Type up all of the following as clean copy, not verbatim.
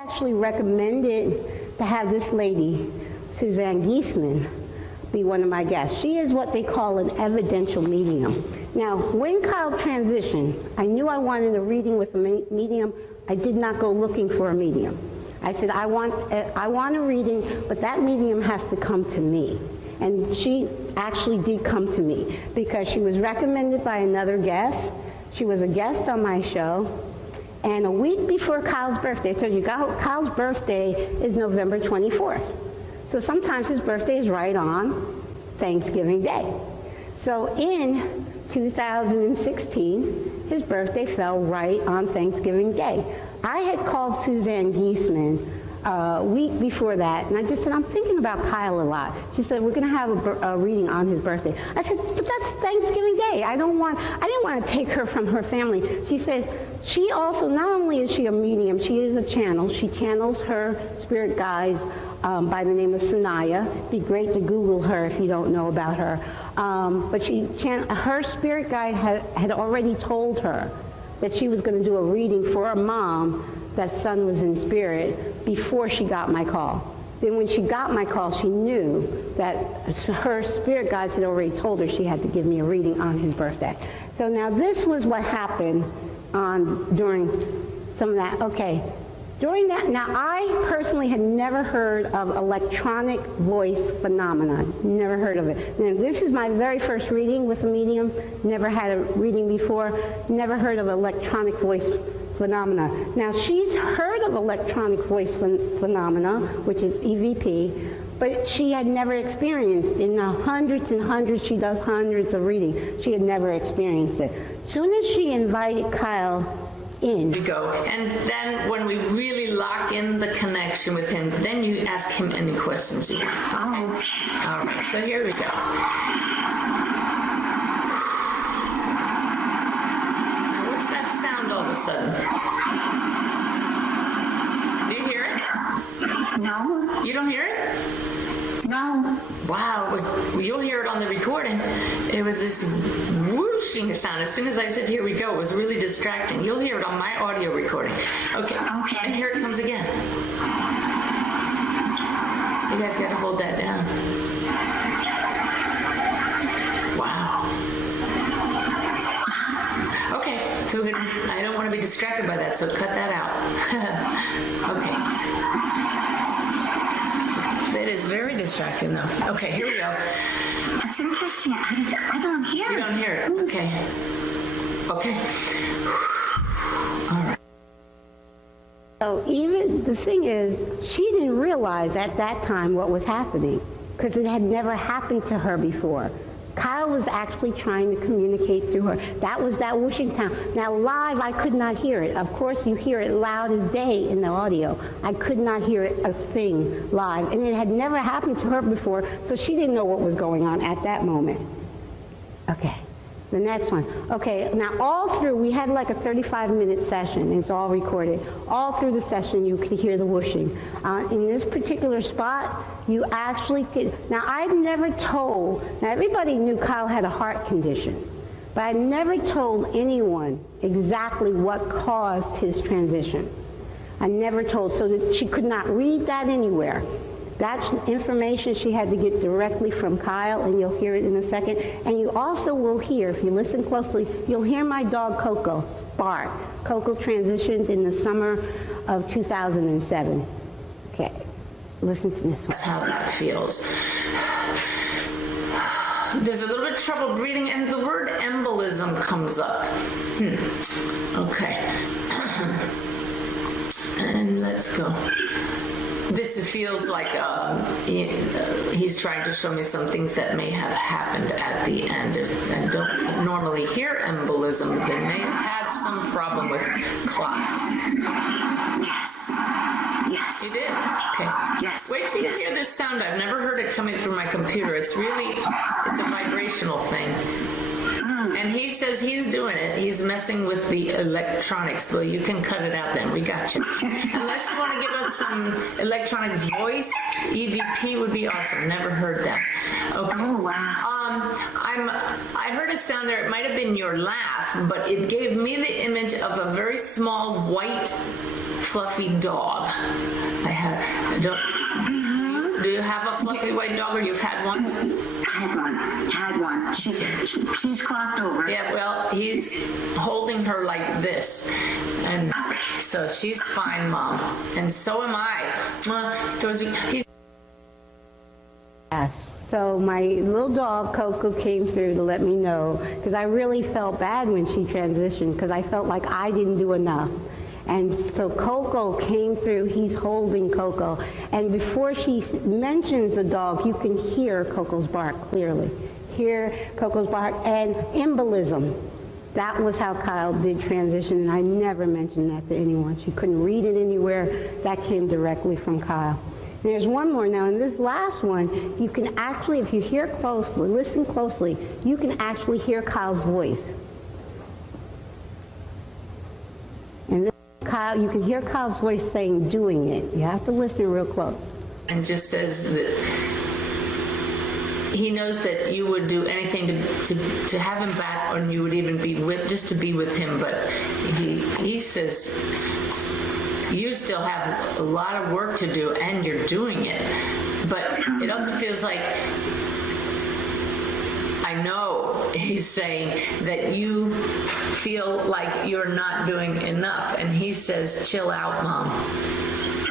Actually recommended to have this lady, Suzanne Giesman, be one of my guests. She is what they call an evidential medium. Now, when Kyle transitioned, I knew I wanted a reading with a medium. I did not go looking for a medium. I said, I want a reading, but that medium has to come to me. And she actually did come to me because she was recommended by another guest. She was a guest on my show. And a week before Kyle's birthday, I told you, Kyle's birthday is November 24th. So sometimes his birthday is right on Thanksgiving Day. So in 2016, his birthday fell right on Thanksgiving Day. I had called Suzanne Giesman a week before that, and I just said, I'm thinking about Kyle a lot. She said, we're going to have a reading on his birthday. I said, but that's Thanksgiving Day. I didn't want to take her from her family. She said, she also, not only is she a medium, she is a channel. She channels her spirit guides by the name of Sanaya. It'd be great to Google her if you don't know about her. But her spirit guide had already told her that she was going to do a reading for a mom that son was in spirit before she got my call. Then when she got my call, she knew that her spirit guides had already told her she had to give me a reading on his birthday. So now this was what happened during some of that. Okay, during that, now I personally had never heard of electronic voice phenomenon, never heard of it. Now this is my very first reading with a medium, never had a reading before, never heard of electronic voice phenomena. Now she's heard of electronic voice phenomena, which is EVP, but she had never experienced. In the hundreds and hundreds, she does hundreds of readings, she had never experienced it. As soon as she invited Kyle in. You go, and then when we really lock in the connection with him, then you ask him any questions you want. Okay. All right, so here we go. Now what's that sound all of a sudden? Do you hear it? No. You don't hear it? No. Wow, you'll hear it on the recording. It was this whooshing sound. As soon as I said, here we go, it was really distracting. You'll hear it on my audio recording. Okay, and here it comes again. You guys gotta hold that down. Wow. Okay, so I don't want to be distracted by that, so cut that out. Okay. It is very distracting, though. Okay, here we go. That's interesting. I don't hear it. You don't hear it? Okay. Okay. All right. So even, the thing is, she didn't realize at that time what was happening, because it had never happened to her before. Kyle was actually trying to communicate through her. That was that whooshing sound. Now live, I could not hear it. Of course, you hear it loud as day in the audio. I could not hear it a thing live, and it had never happened to her before, so she didn't know what was going on at that moment. Okay, the next one. Okay, now all through, we had like a 35-minute session. It's all recorded. All through the session, you could hear the whooshing. In this particular spot, you actually could. Now, I've never told, now everybody knew Kyle had a heart condition, but I never told anyone exactly what caused his transition. I never told, so that she could not read that anywhere. That's information she had to get directly from Kyle, and you'll hear it in a second. And you also will hear, if you listen closely, you'll hear my dog Coco bark. Coco transitioned in the summer of 2007. Okay, listen to this one. That's how that feels. There's a little bit of trouble breathing, and the word embolism comes up. Okay. And let's go. This feels like he's trying to show me some things that may have happened at the end. I don't normally hear embolism. They may have had some problem with clots. Yes. Yes. You did? Okay. Yes. Wait till you hear this sound. I've never heard it coming through my computer. It's a vibrational thing. And he says he's doing it. He's messing with the electronics. So you can cut it out then. We got you. Unless you want to give us some electronic voice, EVP would be awesome. Never heard that. Okay. Oh, wow. I heard a sound there. It might have been your laugh, but it gave me the image of a very small white fluffy dog. Do you have a fluffy white dog, or you've had one? Had one. She's crossed over. Yeah, well, he's holding her like this. And so she's fine, Mom. And so am I. Yes. So my little dog, Coco, came through to let me know, because I really felt bad when she transitioned, because I felt like I didn't do enough. And so Coco came through, he's holding Coco. And before she mentions the dog, you can hear Coco's bark clearly. Hear Coco's bark and embolism. That was how Kyle did transition, and I never mentioned that to anyone. She couldn't read it anywhere. That came directly from Kyle. And there's one more now. In this last one, you can actually, if you hear closely, listen closely, you can actually hear Kyle's voice. And this, Kyle, you can hear Kyle's voice saying, doing it. You have to listen real close. And just says that he knows that you would do anything to have him back, or you would even be with, just to be with him. But he says, you still have a lot of work to do, and you're doing it. But it also feels like, I know he's saying that you feel like you're not doing enough. And he says, chill out, Mom.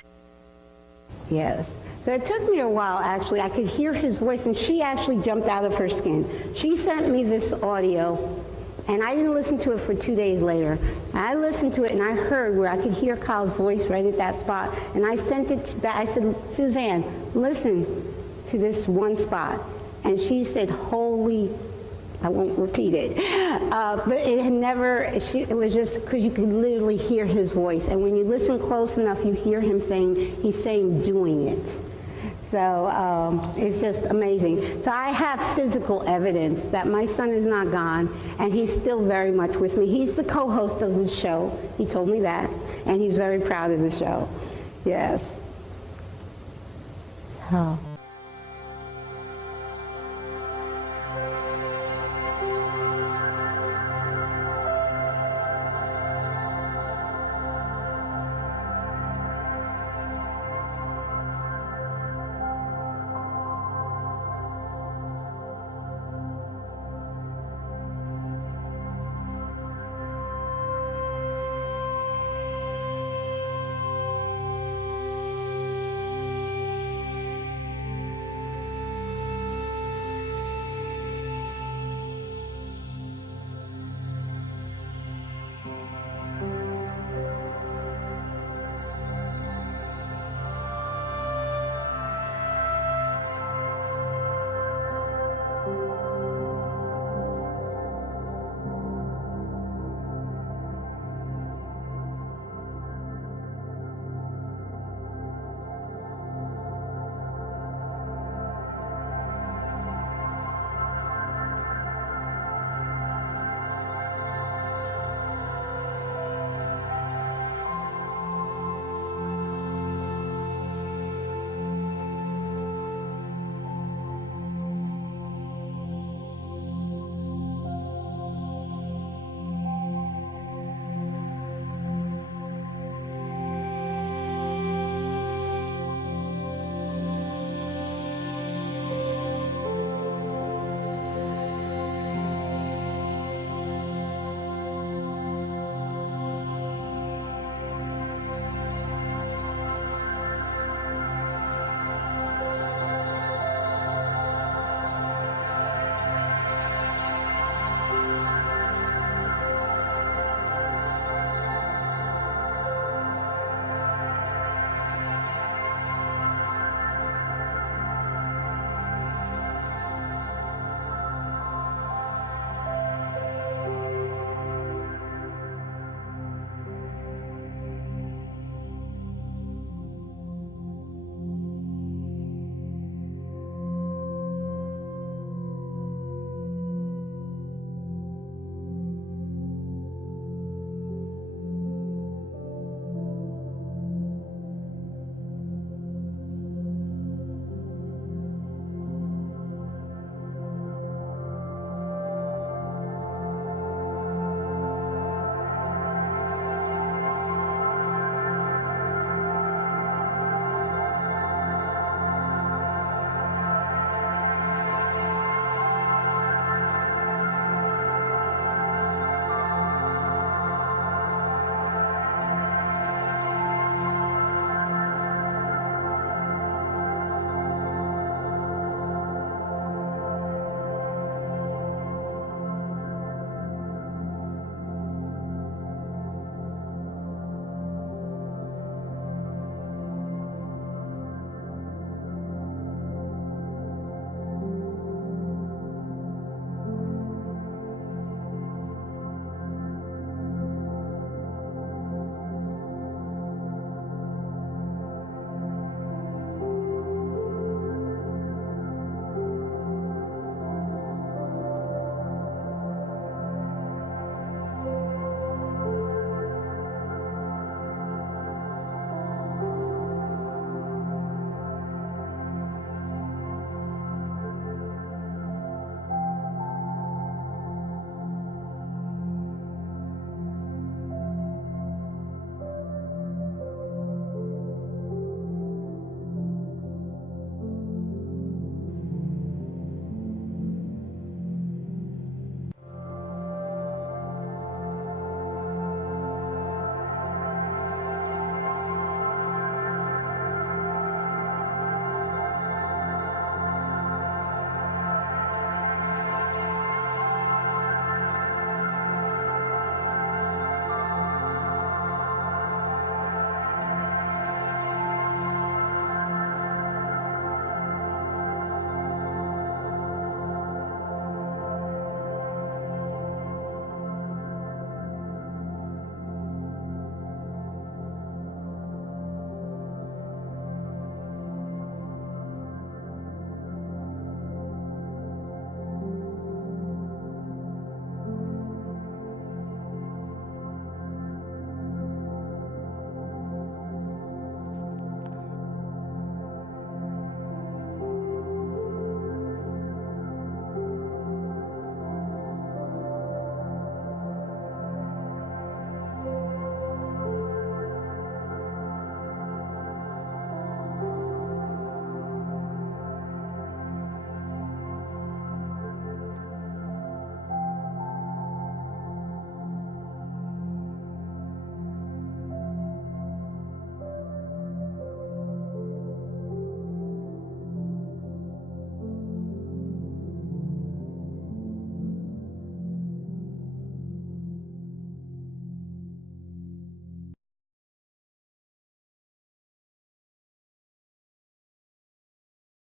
Yes. So it took me a while, actually. I could hear his voice, and she actually jumped out of her skin. She sent me this audio, and I didn't listen to it for 2 days later. I listened to it, and I heard where I could hear Kyle's voice right at that spot. And I sent it back. I said, Suzanne, listen to this one spot. And she said, holy, I won't repeat it. But it had never, it was just because you could literally hear his voice. And when you listen close enough, you hear him saying, he's saying doing it. So it's just amazing. So I have physical evidence that my son is not gone, and he's still very much with me. He's the co-host of the show. He told me that, and he's very proud of the show. Yes. So.